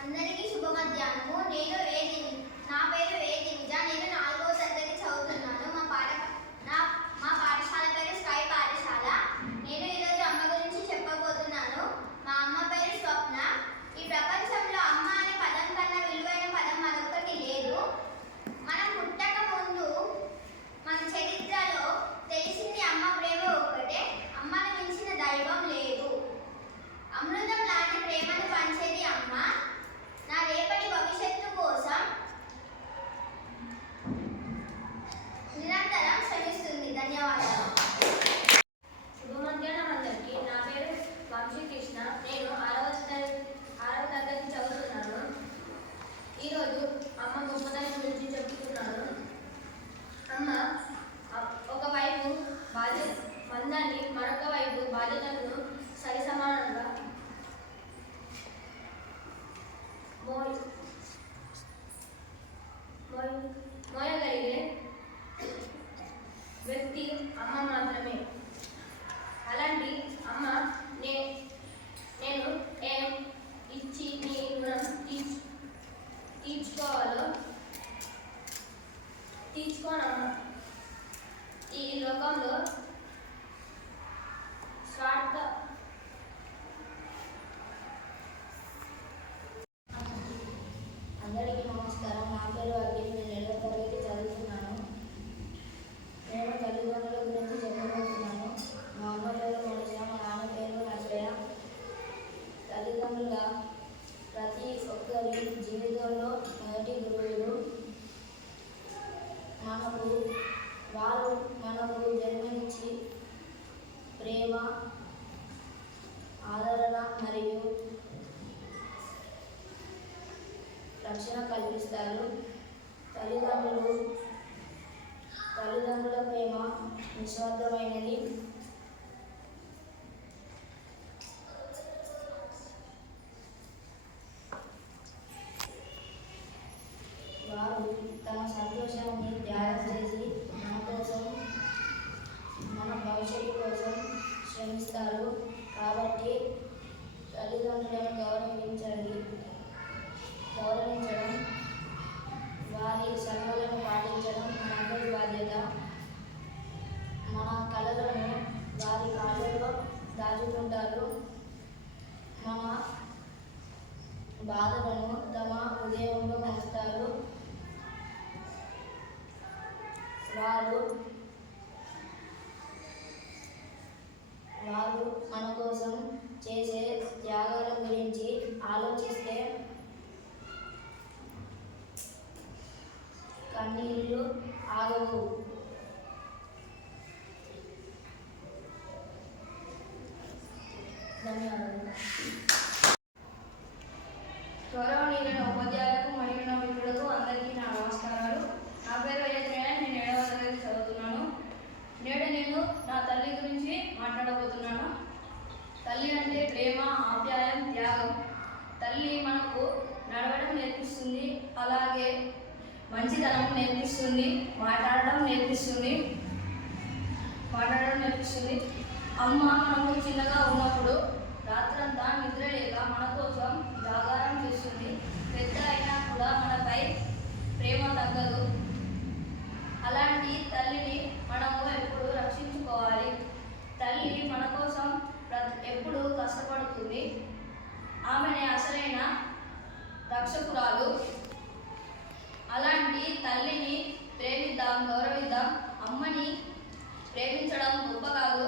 అందరికీ శుభ మధ్యాహ్నము. నా పేరు ఏ దివిజ. నేను 4వ తరగతి చదువుతున్నాను. మా పాఠశాల పేరు స్కై పాఠశాల. నేను ఈరోజు అమ్మ గురించి చెప్పబోతున్నాను. మా అమ్మ పేరు స్వప్న. ఈ ప్రపంచంలో అమ్మ అనే పదం కన్నా విలువైన పదం మరొకటి లేదు. మనం పుట్టక ముందు మన చరిత్రలో తెలిసింది అమ్మ ప్రేమ ఒక్కటే. అమ్మను మించిన దైవం లేదు. అమృతం లాంటి ప్రేమను పంచేది అమ్మ. నా రేపటి భవిష్యత్తు కోసం నిరంతరం శ్రమిస్తుంది. ధన్యవాదాలు. శుభ మధ్యాహ్నం అందరికీ. నా పేరు వంశీకృష్ణ. నేను 6వ తరగతి చదువుతున్నాను. ఈరోజు అమ్మ గొప్పతనం గురించి చెప్తున్నాను. అమ్మ ఒకవైపు మందాన్ని, మరొక వైపు బాధ్యతలను సరిసమానంగా మోయగలిగే వ్యక్తి అమ్మ మాత్రమే. అలాంటి అమ్మ నేను ఏం ఇచ్చి నీ రుణం తీర్చుకోనమ్మ. ఈ లోకంలో అందరికీ నమస్కారం. నా పేరు అఖిల్. నేను 7వ తరగతి చదువుతున్నాను. నేను తల్లిదండ్రుల గురించి చెప్పబోతున్నాను. మా అమ్మ పేరు మనిష, మా నాన్న పేరు నచ్చయ్య. తల్లిదండ్రుల ప్రతి ఒక్కరి జీవితంలో మొదటి గురువులు వారు మనకు జన్మనిచ్చి ప్రేమ, ఆదరణ మరియు రక్షణ కల్పిస్తారు. తల్లిదండ్రుల ప్రేమ నిస్వార్థమైనది. వారు తమ సంతోషాన్ని త్యాగం చేసి మన కోసం, మన భవిష్యత్తు కోసం శ్రమిస్తారు. కాబట్టి తల్లిదండ్రులను గౌరవించడం, వారి సలహాలను పాటించడం మనందరి బాధ్యత. మన కళలను వారి కాళ్ళలో దాచుకుంటారు. మన బాధలను తమ హృదయంలో మోస్తారు. వారు మన కోసం చేసే త్యాగాల గురించి ఆలోచిస్తే కన్నీళ్ళు ఆగవు. ధన్యవాదాలు. గౌరవనీయులైన ఉపాధ్యాయులకు మరియు నా మిత్రులకు అందరికీ నా నమస్కారాలు. నా పేరు అయ్యత్రయ్య. నేను 7వ తరగతి చదువుతున్నాను. నేడు నేను నా తల్లి గురించి మాట్లాడబోతున్నాను. తల్లి అంటే ప్రేమ, ఆప్యాయం, త్యాగం. తల్లి మనకు నడవడం నేర్పిస్తుంది, అలాగే మంచితనం నేర్పిస్తుంది, మాట్లాడడం నేర్పిస్తుంది. అమ్మ మనము చిన్నగా ఉన్నప్పుడు రాత్రంతా నిద్ర లేక మన కోసం జాగారం చేస్తుంది. పెద్ద అయినా కూడా మనపై ప్రేమ తగ్గదు. అలాంటి తల్లిని మనము ఎప్పుడు రక్షించుకోవాలి. తల్లి మన కోసం ఎప్పుడు కష్టపడుతుంది. ఆమెనే అసలైన రక్షకురాలు. అలాంటి తల్లిని ప్రేమిద్దాం, గౌరవిద్దాం. అమ్మని ప్రేమించడం గొప్ప కాదు,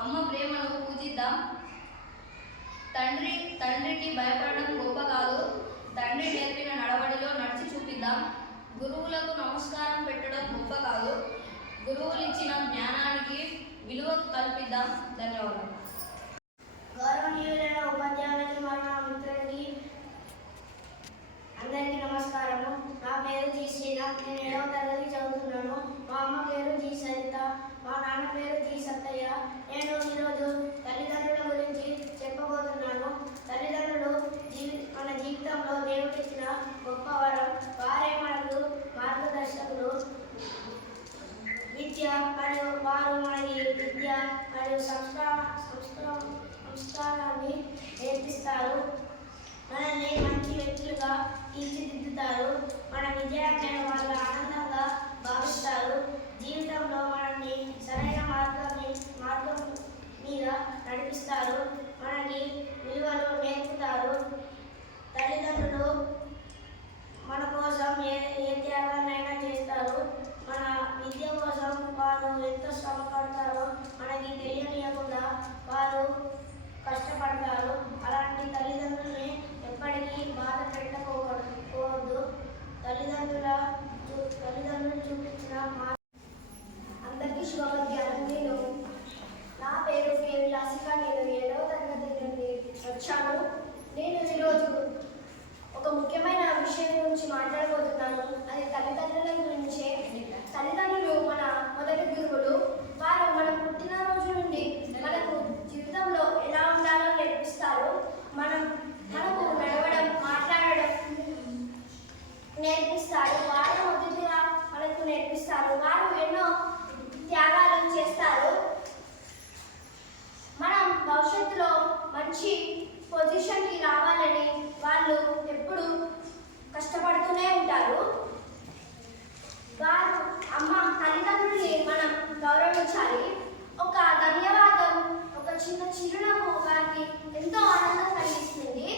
అమ్మ ప్రేమను పూజిద్దాం. తండ్రికి భయపడడం గొప్ప కాదు, తండ్రి నేర్పిన నడవడిలో నడిచి చూపిద్దాం. గురువులకు నమస్కారం పెట్టడం గొప్ప కాదు, గురువులు ఇచ్చిన జ్ఞానానికి విలువ కల్పిద్దాం. ధన్యవాదాలు. గౌరవనీయులైన ఉపాధ్యాయులకి మరియు నా మిత్రులకి అందరికీ నమస్కారము. నా పేరు జి శ్రీరామ్. నేను 7వ తరగతి చదువుతున్నాను. మా అమ్మ పేరు జి సరిత, మా నాన్న పేరు జి సత్తయ్య. నేను ఈరోజు తల్లిదండ్రుల గురించి చెప్పబోతున్నాను. తల్లిదండ్రులు మన జీవితంలో దేవుడిచ్చిన గొప్ప వరం. వారే మనకు మార్గదర్శకులు. వారు మనకి విద్య మరియు సంస్కారాన్ని నేర్పిస్తారు. తీర్చిదిద్దుతారు. మన విజయాన్ని వాళ్ళు ఆనందంగా భావిస్తారు. జీవితంలో మనల్ని సరైన మార్గం మీద నడిపిస్తారు. మనకి విలువలు నేర్పుతారు. తల్లిదండ్రులు మన కోసం ఏ త్యాగాన్నైనా చేస్తారు. మన విద్య కోసం వారు ఎంత శ్రమ పడతారో మనకి తెలియనియకుండా వారు కష్టపడతారు. అలాంటి తల్లిదండ్రుల్ని ఎప్పటికీ బాధ పెట్టకపోవద్దు. తల్లిదండ్రులు చూపించిన అందరికీ శుభమధ్యాహ్నం. నా పేరు కే విలాసిక. నేను 7వ తరగతి నుండి వచ్చాను. నేను ఈరోజు ఒక ముఖ్యమైన విషయం గురించి మాట్లాడబోతున్నాను. అది తల్లిదండ్రుల గురించే. తల్లిదండ్రులు మన మొదటి గురువులు. వారు మనం పుట్టినరోజు నుండి మనకు జీవితంలో ఎలా ఉండాలో నేర్పిస్తారు. మనకు నడవడం, మాట్లాడడం నేర్పిస్తారు. వారు మొదటిగా మనకు నేర్పిస్తారు. వారు ఎన్నో త్యాగాలు చేస్తారు. మనం భవిష్యత్తులో మంచి పొజిషన్కి రావాలని వాళ్ళు ఎప్పుడు కష్టపడుతూనే ఉంటారు. వారు తల్లిదండ్రుల్ని మనం గౌరవించాలి. ఒక ధన్యవాదం, ఒక చిన్న చిరునవ్వు వారికి ఎంతో ఆనందం కలిగిస్తుంది.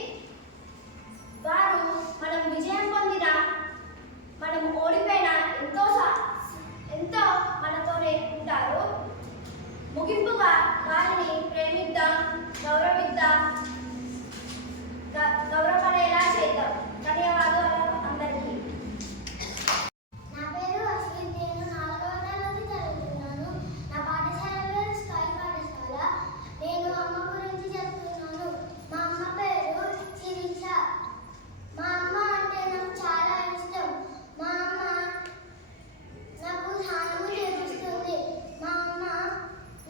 వారు మనం విజయం పొందిన, మనం ఓడిపోయినా ఎంతో మనతోనే ఉంటారు. ముగింపుగా వారిని ప్రేమిద్దాం, గౌరవిద్దాం, గౌరవపడేలా చేద్దాం. ధన్యవాదాలు అందరికీ. నా పేరు అశ్విన్. నేను 4వ తరగతి చదువుతున్నాను. నా పాఠశాల పేరు స్కై పాఠశాల. నేను అమ్మ గురించి చెప్తున్నాను. మా అమ్మ పేరు శిరీష. మా అమ్మ అంటే నాకు చాలా ఇష్టం. మా అమ్మ నాకు స్నానము చేపిస్తుంది. మా అమ్మ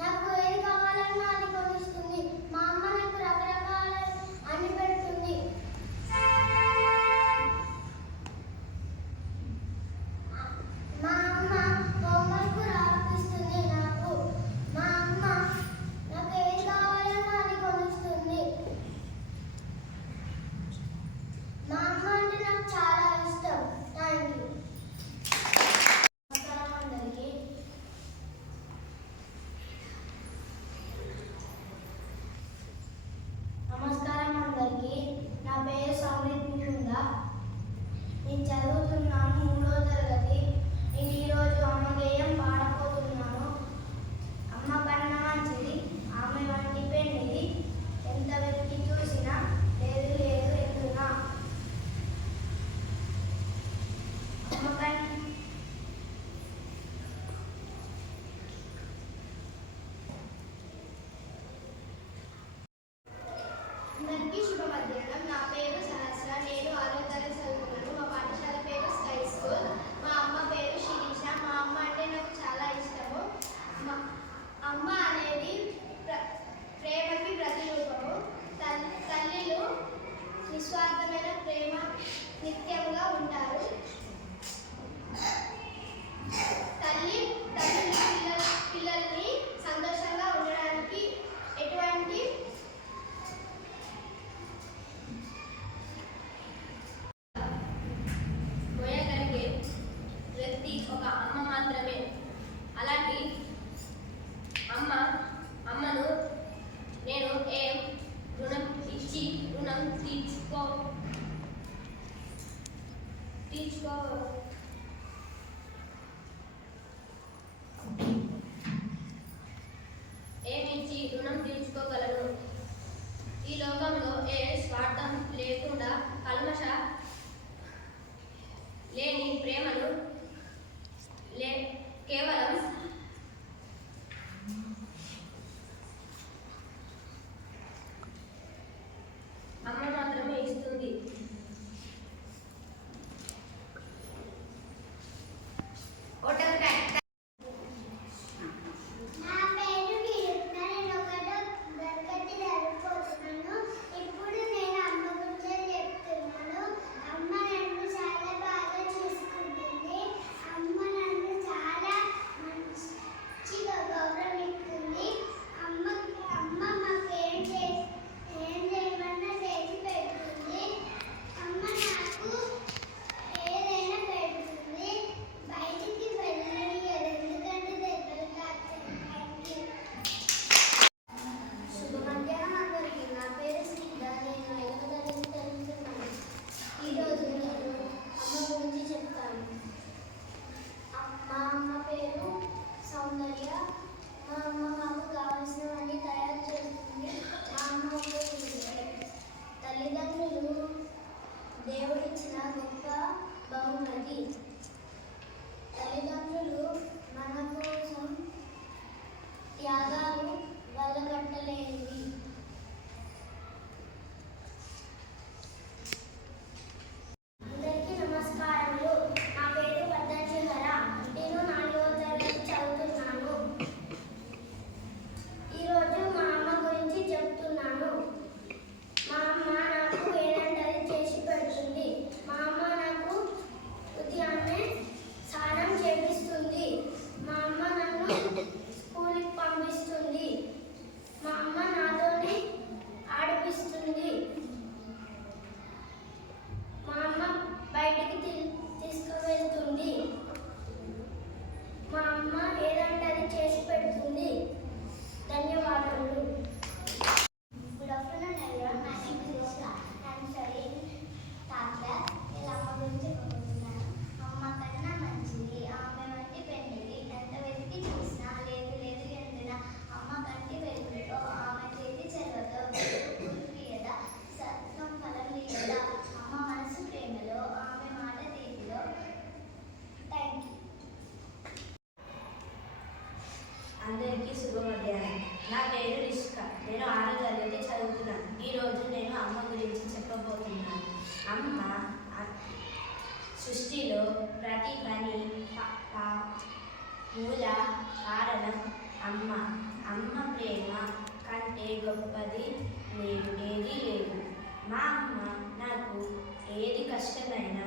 నాకు ఏది కావాలన్నా అది కొనిస్తుంది. మా అమ్మ నాకు రకరకాల అన్ని పెడుతుంది. మా అమ్మ హోంవర్క్ రాపిస్తుంది నాకు. మా అమ్మ నాకు ఏది కావాలన్నా అది కొనిస్తుంది. మా అమ్మ అంటే నాకు చాలా ఇష్టం. Thank you. నమస్కారం అందరికీ. నా పేరు సౌమిత్ మినుందా. నేను చదువుతున్నాను 3వ తరగతి. నేను ఈరోజు అమ్మ గేయం పాడబోతున్నాను. అమ్మ కన్నా మంచిది ఆమె వంటి పెన్నిది, ఎంత వెతికి చూసినా లేదు లేదు ఎదురునా. అమ్మ కన్నా అందరికీ శుభ మధ్యాహ్నం. నా పేరు సహస్ర. నేను 6వ తరగతి చదువుతున్నాను. మా పాఠశాల పేరు స్కై స్కూల్. మా అమ్మ పేరు శిరీష. మా అమ్మ అంటే నాకు చాలా ఇష్టము. అమ్మ అనేది ప్రేమకి ప్రతిరూపము. తల్లిలు నిస్వార్థమైన ప్రేమ నిత్యంగా ఉంటారు. తల్లి పిల్లల్ని సంతోషంగా ఉండడానికి ఎటువంటి మోయగలిగే వ్యక్తి ఒక అమ్మ మాత్రమే. అలాంటి అమ్మను నేను రుణం ఇచ్చి రుణం తీర్చుకో ఏమిచ్చి రుణం తీర్చుకోగలను. ఈ లోకంలో ఏ స్వార్థం లేకుండా కల్మష లేని ప్రేమను కేవలం అమ్మ మాత్రమే ఇస్తుంది. దేవుడిచ్చిన గొప్ప బహుమతి. తల్లిదండ్రులు మన కోసం త్యాగాలు వల్లగట్టలేనివి. అందరికీ నమస్కారములు. నా పేరు వద్దంచిహర. నేను 4వ తరగతి చదువుతున్నాను. ఈరోజు మా అమ్మ గురించి చెప్తున్నాను. మా అమ్మ నాకు ఏదంటది చేసి పెడుతుంది. మా అమ్మ నాకు ఉదయాన్నే స్నానం చేపిస్తుంది. మా అమ్మ నన్ను స్కూల్కి పంపిస్తుంది. మా అమ్మ నాతోనే ఆడిపిస్తుంది. మా అమ్మ బయటికి తీసుకువెళ్తుంది. మా అమ్మ ఏదంటది చేసి పెడుతుంది. ధన్యవాదములు. Good afternoon, everyone. My name is Rosla. I am studying third class. నేను అమ్మ గురించి చెప్పుకుంటున్నాను. అమ్మ కన్నా మంచిది, ఆమె వంటి పెన్నిది. ఎంత వెతికి చూసినా లేదు లేదు ఎండిన అమ్మ కంటి వెలుగుతో, ఆమె చేతి చెరవతో పూర్వీయద సత్వం ఫలం లీయద. అమ్మ మనసు ప్రేమలో, ఆమె మాట తీపిలో. Thank you. అందరికీ శుభ మధ్యాహ్నం. నా పేరు రిష్క. నేను 6వ తరగతి చదువుతున్నాను. ఈరోజు నేను అమ్మ గురించి చెప్పబోతున్నాను. అమ్మ సృష్టిలో ప్రతి పని మూల కారణం అమ్మ. అమ్మ ప్రేమ కంటే గొప్పది ఏదీ లేదు. మా అమ్మ నాకు ఏది కష్టమైనా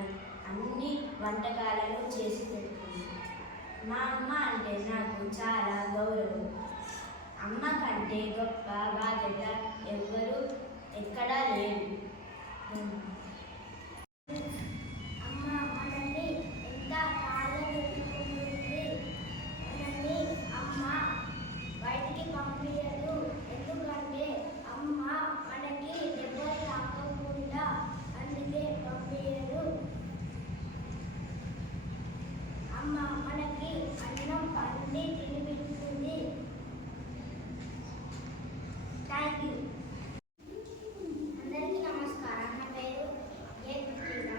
అన్ని వంటకాలను చేసి పెడుతుంది. మా అమ్మ అంటే నాకు చాలా గౌరవం. అమ్మ కంటే గొప్ప బాధ్యత ఎక్కడా లేదు. అమ్మ మనల్ని ఎంత కాళ్ళెత్తుకుంటుంది. మనల్ని అమ్మ బయటికి పంపించదు. ఎందుకంటే అమ్మ మనకి దెబ్బలు తాకకుండా అందుకే పంపించదు. అమ్మ మనకి అన్నం పండి తినిపిస్తుంది. Thank you. అందరికీ నమస్కారం. నా పేరు ఏ కృష్ణ.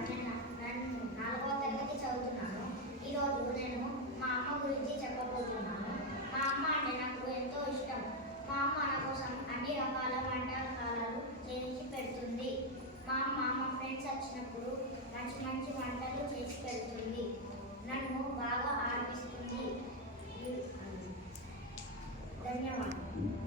నేను 4వ తరగతి చదువుతున్నాను. ఈరోజు నేను మా అమ్మ గురించి చెప్పబోతున్నాను. మా అమ్మ అంటే నాకు ఎంతో ఇష్టం. మా అమ్మ నా కోసం అన్ని రకాల వంటకాలు చేసి పెడుతుంది. మా అమ్మ మా ఫ్రెండ్స్ వచ్చినప్పుడు మంచి మంచి వంటలు చేసి పెడుతుంది. నన్ను బాగా ఆడిపిస్తుంది. ధన్యవాదాలు.